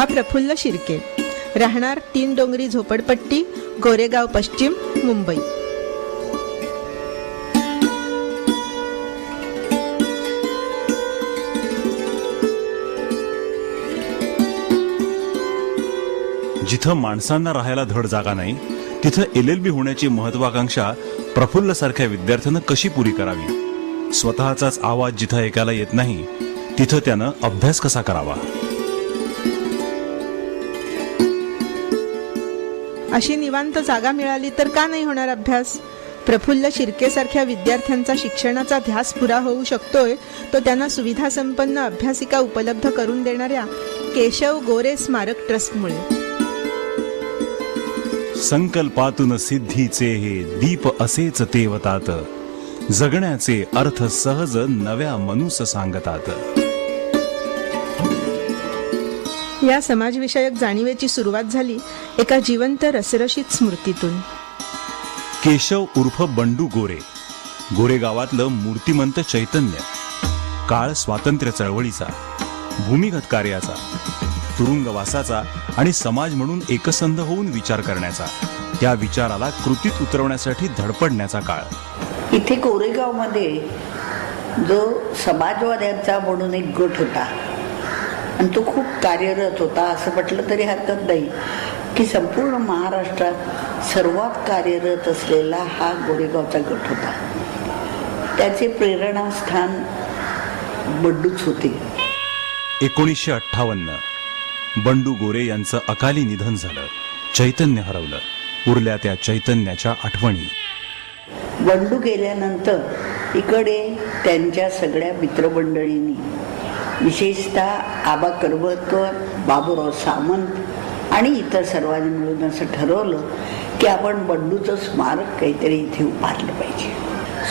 हा प्रफुल्ल शिर्के, राहणार 3 डोंगरी झोपडपट्टी, गोरेगाव पश्चिम, मुंबई. जिथं माणसांना राहायला धड जागा नाही तिथं LLB होण्याची महत्वाकांक्षा प्रफुल्ल सारख्या विद्यार्थ्यानं कशी पुरी करावी? स्वतःचाच आवाज जिथं ऐकायला येत नाही तिथं त्यानं अभ्यास कसा करावा? अशी निवांत जागा मिळाली तर का नाही होणार अभ्यास? प्रफुल्ल शिर्के सारख्या विद्यार्थ्यांचा शिक्षणाचा ध्यास पुरा होऊ शकतोय तो त्यांना सुविधा संपन्न अभ्यासिका उपलब्ध करून देणाऱ्या केशव गोरे स्मारक ट्रस्टमुळे. संकल्पातून सिद्धीचे हे दीप असेच तेवतात, जगण्याचे अर्थ सहज नव्या मनुस सांगतात. या समाजविषयक जाणीवेची सुरुवात झाली एका जिवंत रसरशीत स्मृतीतून. केशव उर्फ बंडू गोरे, गोरेगावातलं मूर्तिमंत चैतन्य. काळ स्वातंत्र्य चळवळीचा, भूमिगत कार्याचा, तुरुंगवासाचा आणि समाज म्हणून एकसंध होऊन विचार करण्याचा, त्या विचाराला कृतीत उतरवण्यासाठी धडपडण्याचा काळ. इथे कोरेगाव मध्ये जो समाजवाद्यांचा म्हणून एक गट होता आणि तो खूप कार्यरत होता असं म्हटलं तरी हरकत नाही की संपूर्ण महाराष्ट्रात सर्वात कार्यरत असलेला हा गोरेगावचा गट होता. त्याचे प्रेरणास्थान बंडूच होते. 1958 बंडू गोरे यांचं अकाली निधन झालं. चैतन्य हरवलं. उरल्या त्या चैतन्याच्या आठवणी. बंडू गेल्यानंतर इकडे त्यांच्या सगळ्या मित्रमंडळींनी, विशेषतः आबा करवतकर, बाबूराव सामंत आणि इतर सर्वांनी मिळून असं ठरवलं की आपण बंडूचं स्मारक काहीतरी इथे उभारलं पाहिजे.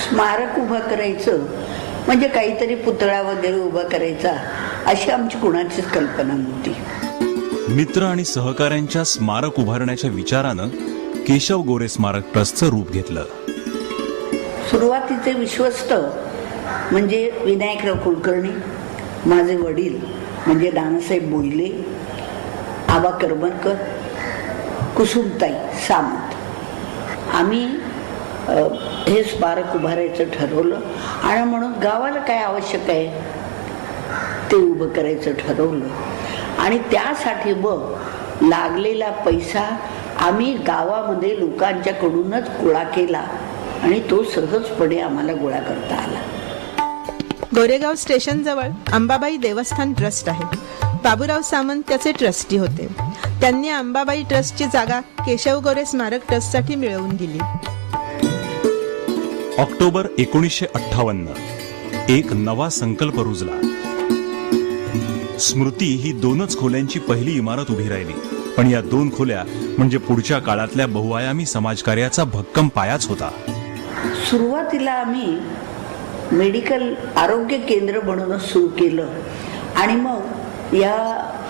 स्मारक उभं करायचं म्हणजे काहीतरी पुतळा वगैरे उभा करायचा अशी आमची कुणाचीच कल्पना नव्हती. मित्र आणि सहकाऱ्यांच्या स्मारक उभारण्याच्या विचारानं केशव गोरे स्मारक ट्रस्टचं रूप घेतलं. सुरुवातीचे विश्वस्त म्हणजे विनायकराव कुलकर्णी, माझे वडील म्हणजे नानासाहेब बोईले, आबा करमरकर, कुसुमताई सामंत. आम्ही हे स्मारक उभारायचं ठरवलं आणि म्हणून गावाला काय आवश्यक आहे ते उभं करायचं ठरवलं आणि त्यासाठी मग लागलेला पैसा आम्ही गावामध्ये लोकांच्याकडूनच गोळा केला आणि तो सहजपणे आम्हाला गोळा करता आला. गोरेगाव स्टेशन जवळ अंबाबाई देवस्थान ट्रस्ट आहे. बाबूराव सामंत त्याचे ट्रस्टी होते. त्यांनी अंबाबाई ट्रस्टची जागा केशव गोरे स्मारक ट्रस्टसाठी मिळवून दिली. ऑक्टोबर 1958 एक नवा संकल्प रुजला. स्मृती ही 2च खोल्यांची पहिली इमारत उभी राहिली. पण या 2 खोल्या म्हणजे पुढच्या काळातल्या बहुआयामी समाजकार्याचा भक्कम पायाच होता. सुरुवातीला आम्ही मेडिकल आरोग्य केंद्र म्हणूनच सुरू केलं आणि मग या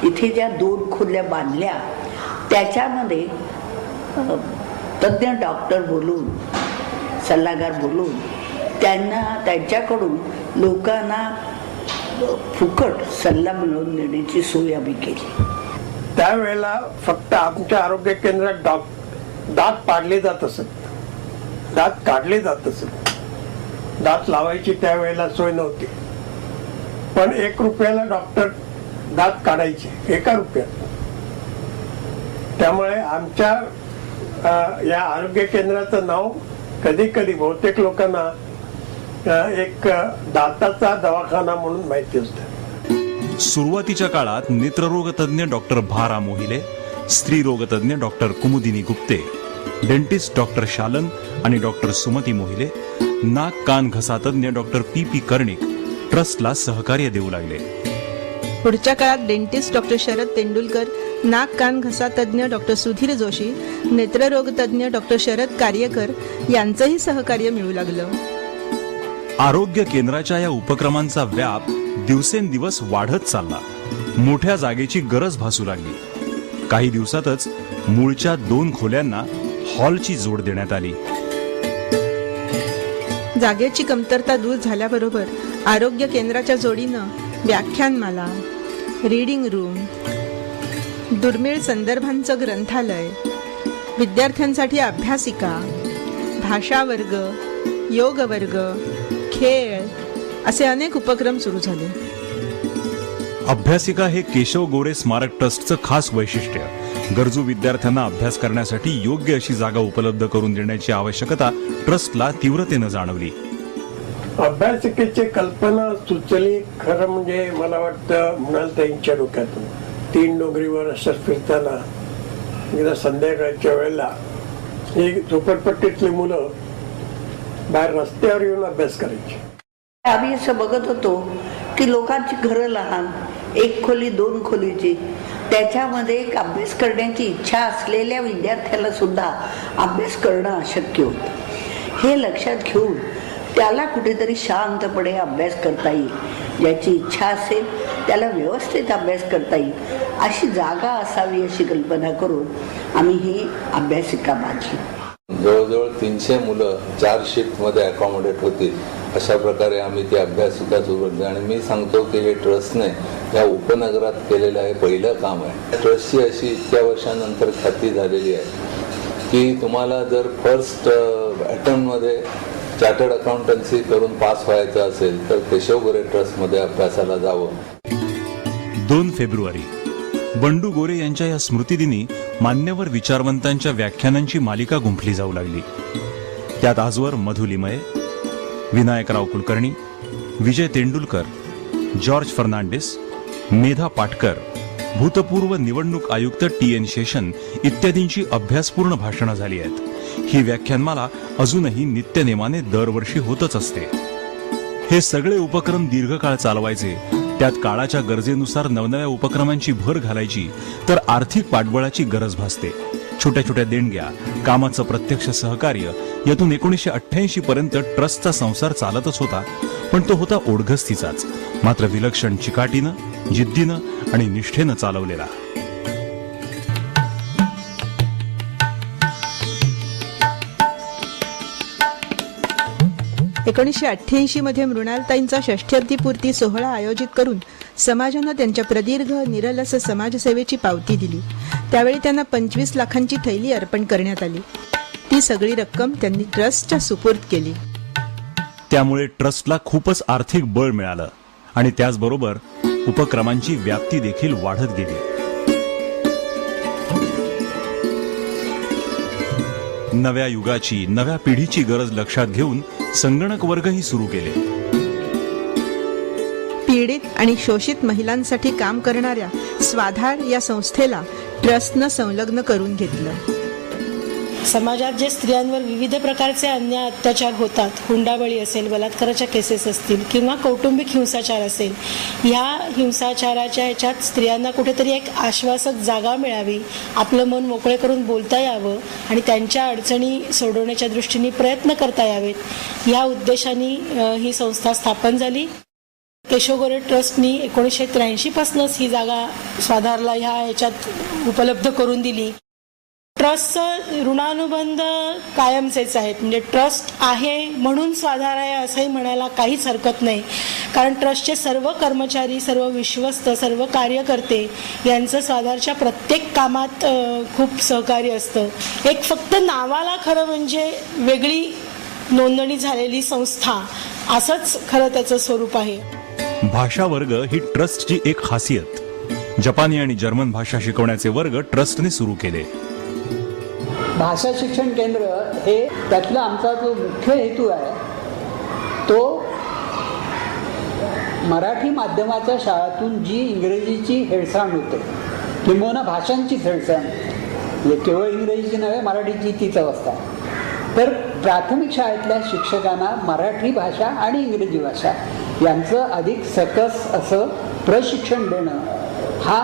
इथे ज्या 2 खोल्या बांधल्या त्याच्यामध्ये तज्ज्ञ डॉक्टर बोलून, सल्लागार बोलून त्यांच्याकडून लोकांना फुकट सल्ला मिळवून देण्याची सोय आम्ही केली. त्यावेळेला फक्त आमच्या आरोग्य केंद्रात दात पाडले जात असत, दात काढले जात असत. दात लावायची त्यावेळेला सोय नव्हती. पण 1 रुपयाला डॉक्टर दात काढायचे, 1 रुपयात. त्यामुळे आमच्या या आरोग्य केंद्राचं नाव कधी कधी बहुतेक लोकांना एक दाताचा दवाखाना म्हणून माहिती असतं. सुरुवातीच्या काळात नेत्ररोग तज्ञ डॉक्टर भारा मोहिले, स्त्रीरोग तज्ञ डॉक्टर कुमुदिनी गुप्ते, डेंटिस्ट डॉक्टर शालन आणि डॉक्टर सुमती मोहिले, नाक कान घसा तज्ञ डॉक्टर PP कर्णिक ट्रस्टला सहकार्य देऊ लागले. पुढच्या काळात डेंटिस्ट डॉक्टर शरद तेंडुलकर, नाक कान घसा तज्ञ डॉक्टर सुधीर जोशी, नेत्ररोग तज्ञ डॉक्टर शरद कार्यकर यांचंही सहकार्य मिळू लागलं. आरोग्य केंद्राच्या या उपक्रमांचा व्याप दिवसेंदिवस वाढत चालला. मोठ्या जागेची गरज भासू लागली. काही दिवसातच मूळच्या 2 खोल्यांना हॉलची जोड देण्यात आली. जागेची कमतरता दूर झाल्याबरोबर आरोग्य केंद्राच्या जोडीनं व्याख्यानमाला, रीडिंग रूम, दुर्मिळ संदर्भांचं ग्रंथालय, विद्यार्थ्यांसाठी अभ्यासिका, भाषा वर्ग, योग वर्ग, खेळ असे अनेक उपक्रम सुरू झाले. अभ्यासिका हे केशव गोरे स्मारक ट्रस्टचं खास वैशिष्ट्य. गरजू विद्यार्थ्यांना अभ्यास करण्यासाठी योग्य अशी जागा उपलब्ध करून देण्याची आवश्यकता ट्रस्टला तीव्रतेनं जाणवली. अभ्यासिकेची कल्पना सुचली खरं म्हणजे मला वाटतं मृणालताईंच्या डोक्यातून. 3 डोंगरीवर असं फिरताना एकदा संध्याकाळच्या वेळेला ही झोपडपट्टीतली मुलं बाहेर रस्त्यावर येऊन अभ्यास करायची. आम्ही असं बघत होतो की लोकांची घरं लहान, 1 खोली 2 खोलीची, त्याच्यामध्ये एक अभ्यास करण्याची इच्छा असलेल्या विद्यार्थ्याला सुद्धा अभ्यास करणं अशक्य होतं. हे लक्षात घेऊन त्याला कुठेतरी शांतपणे अभ्यास करता येईल, ज्याची इच्छा असेल त्याला व्यवस्थित अभ्यास करता येईल अशी जागा असावी अशी कल्पना करून आम्ही ही अभ्यासिका बांधली. जवळजवळ 300 मुलं 4 शिफ्टमध्ये अकॉमोडेट होतील अशा प्रकारे आम्ही ती अभ्यासिका सुरू केली. आणि मी सांगतो की हे ट्रस्टने या उपनगरात केलेलं हे पहिलं काम आहे. ट्रस्टची अशी इतक्या वर्षानंतर ख्याती झालेली आहे की तुम्हाला जर फर्स्ट अटेम्प्टमध्ये चार्टर्ड अकाउंटन्सी करून पास व्हायचं असेल तर केशव गोरे ट्रस्टमध्ये अभ्यासाला जावं. 2 फेब्रुवारी बंडू गोरे यांच्या या स्मृतिदिनी मान्यवर विचारवंतांच्या व्याख्यानांची मालिका गुंफली जाऊ लागली. त्यात आजवर मधु लिमये, विनायकराव कुलकर्णी, विजय तेंडुलकर, जॉर्ज फर्नांडिस, मेधा पाटकर, भूतपूर्व निवडणूक आयुक्त TN शेषन इत्यादींची अभ्यासपूर्ण भाषणं झाली आहेत. ही व्याख्यानमाला अजूनही नित्यनेमाने दरवर्षी होतच असते. हे सगळे उपक्रम दीर्घकाळ चालवायचे, त्यात काळाच्या गरजेनुसार नवनव्या उपक्रमांची भर घालायची, तर आर्थिक पाठबळाची गरज भासते. छोट्या छोट्या देणग्या, कामाचं प्रत्यक्ष सहकार्य यातून 1988 पर्यंत ट्रस्टचा संसार चालतच होता. पण तो होता ओढगस्तीचाच, मात्र विलक्षण चिकाटीनं, जिद्दीनं आणि निष्ठेनं चालवलेला. 1988 मध्ये मृणालताईंचा षष्ठ्यब्दीपूर्ती सोहळा आयोजित करून समाजानं त्यांच्या प्रदीर्घ निरलस समाजसेवेची पावती दिली. त्यावेळी त्यांना 25 लाखांची थैली अर्पण करण्यात आली. ती सगळी रक्कम त्यांनी ट्रस्टच्या सुपूर्द केली. त्यामुळे ट्रस्टला खूपच आर्थिक बळ मिळालं आणि त्याचबरोबर उपक्रमांची व्याप्ती देखील वाढत गेली. नव्या युगाची, नव्या पिढीची गरज लक्षात घेऊन संगणक वर्गही सुरू केले. पीडित आणि शोषित महिलांसाठी काम करणाऱ्या स्वाधार या संस्थेला ट्रस्टनं संलग्न करून घेतलं. समाजात जे स्त्रियांवर विविध प्रकारचे अन्याय अत्याचार होतात, हुंडाबळी असेल, बलात्काराच्या केसेस असतील किंवा कौटुंबिक हिंसाचार असेल, ह्या हिंसाचाराच्या ह्याच्यात स्त्रियांना कुठेतरी एक आश्वासक जागा मिळावी, आपलं मन मोकळे करून बोलता यावं आणि त्यांच्या अडचणी सोडवण्याच्या दृष्टीने प्रयत्न करता यावेत, या उद्देशाने ही संस्था स्थापन झाली. केशव गोरे ट्रस्टनी 1983 पासूनच ही जागा स्वाधारला ह्या ह्याच्यात उपलब्ध करून दिली. ट्रस्टचं ऋणानुबंध कायमचेच आहेत. म्हणजे ट्रस्ट आहे म्हणून स्वाधार आहे असंही म्हणायला काहीच हरकत नाही, कारण ट्रस्टचे सर्व कर्मचारी, सर्व विश्वस्त, सर्व कार्यकर्ते यांचं स्वाधारच्या प्रत्येक कामात खूप सहकार्य असतं. एक फक्त नावाला खरं म्हणजे वेगळी नोंदणी झालेली संस्था असंच खरं त्याचं स्वरूप आहे. भाषा वर्ग ही ट्रस्टची एक खासियत. जपानी आणि जर्मन भाषा शिकवण्याचे वर्ग ट्रस्टने सुरू केले. भाषा शिक्षण केंद्र हे त्यातला आमचा जो मुख्य हेतू आहे तो मराठी माध्यमाच्या शाळातून जी इंग्रजीची हेळसांड होते किंवा भाषांचीच हेळसांड, केवळ इंग्रजीची नव्हे मराठीची तीच अवस्था, तर प्राथमिक शाळेतल्या शिक्षकांना मराठी भाषा आणि इंग्रजी भाषा यांचं अधिक सकस असं प्रशिक्षण देणं हा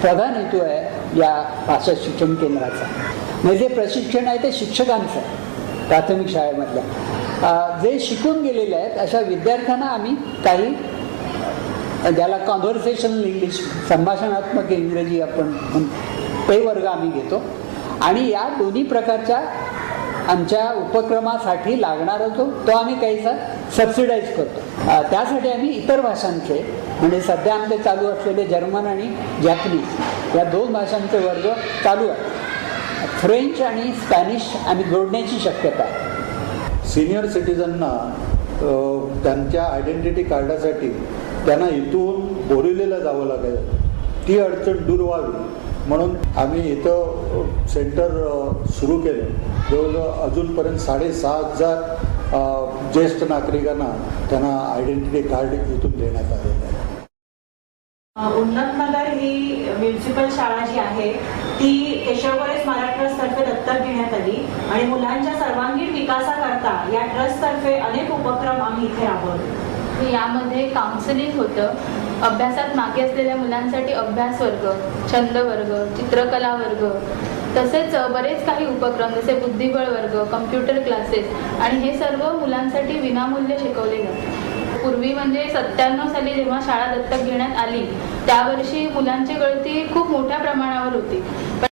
प्रधान हेतू आहे या भाषा शिक्षण केंद्राचा. म्हणजे जे प्रशिक्षण आहे ते शिक्षकांचं आहे. प्राथमिक शाळेमधल्या जे शिकून गेलेले आहेत अशा विद्यार्थ्यांना आम्ही काही ज्याला कॉन्व्हर्सेशनल इंग्लिश, संभाषणात्मक इंग्रजी आपण ते वर्ग आम्ही घेतो आणि या दोन्ही प्रकारच्या आमच्या उपक्रमासाठी लागणारा तो आम्ही काहीसा सबसिडाईज करतो. त्यासाठी आम्ही इतर भाषांचे म्हणजे सध्या आमचे चालू असलेले जर्मन आणि जॅपनीज या 2 भाषांचे वर्ग चालू आहेत. फ्रेंच आणि स्पॅनिश आम्ही जोडण्याची शक्यता आहे. सिनियर सिटीजनना त्यांच्या आयडेंटिटी कार्डासाठी त्यांना इथून बोरिवलीला जावं लागेल, ती अडचण दूर व्हावी म्हणून आम्ही इथं सेंटर सुरू केलं. जवळजवळ अजूनपर्यंत 6,500 ज्येष्ठ नागरिकांना त्यांना आयडेंटिटी कार्ड इथून देण्यात आलेलं आहे. उन्नतनगर ही म्युन्सिपल शाळा जी आहे ती केशवगोरे स्मारक ट्रस्टतर्फे दत्तक घेण्यात आली आणि मुलांच्या सर्वांगीण विकासाकरता या ट्रस्टतर्फे अनेक उपक्रम आम्ही इथे राबवतो. यामध्ये काउन्सिलिंग होतं, अभ्यासात मागे असलेल्या मुलांसाठी अभ्यास वर्ग, छंद वर्ग, चित्रकला वर्ग, तसेच बरेच काही उपक्रम जसे बुद्धिबळ वर्ग, कम्प्युटर क्लासेस आणि हे सर्व मुलांसाठी विनामूल्य शिकवले जाते. पूर्वी म्हणजे 97 साली जेव्हा शाळा दत्तक घेण्यात आली त्यावर्षी मुलांची गळती खूप मोठ्या प्रमाणावर होती, पण